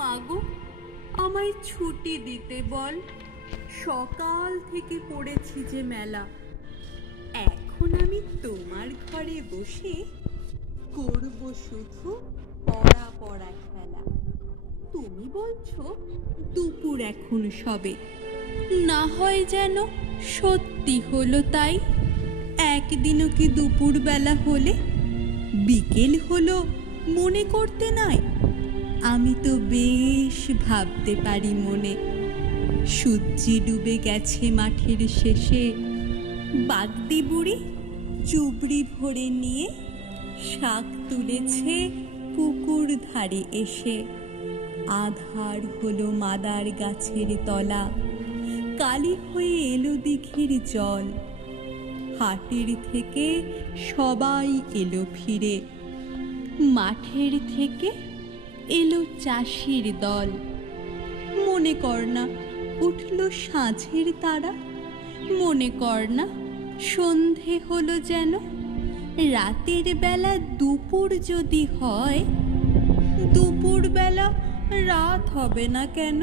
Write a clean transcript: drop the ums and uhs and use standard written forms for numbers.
মাগো, আমায় ছুটি দিতে বল। সকাল থেকে পড়েছি যে মেলা। এখন আমি তোমার ঘরে বসে করব শুধু পড়া পড়া খেলা। তুমি বলছো দুপুর এখন সবে, না হয় যেন সত্যি হলো তাই। একদিনও কি দুপুর বেলা হলে বিকেল হলো মনে করতে নাই? আমি তো বেশ ভাবতে পারি মনে। সূর্যি ডুবে গেছে মাঠের শেষে, বাগদি বুড়ি চুবড়ি ভরে নিয়ে শাক তুলেছে পুকুর ধারে এসে। আধার হলো মাদার গাছের তলা, কালি হয়ে এলো দিঘির জল। হাটের থেকে সবাই এলো ফিরে, মাঠের থেকে এলো চাষির দল। মনে কর না উঠল সাঁঝের তারা, মনে কর না সন্ধে হলো যেন। রাতের বেলা দুপুর যদি হয়, দুপুর বেলা রাত হবে না কেন?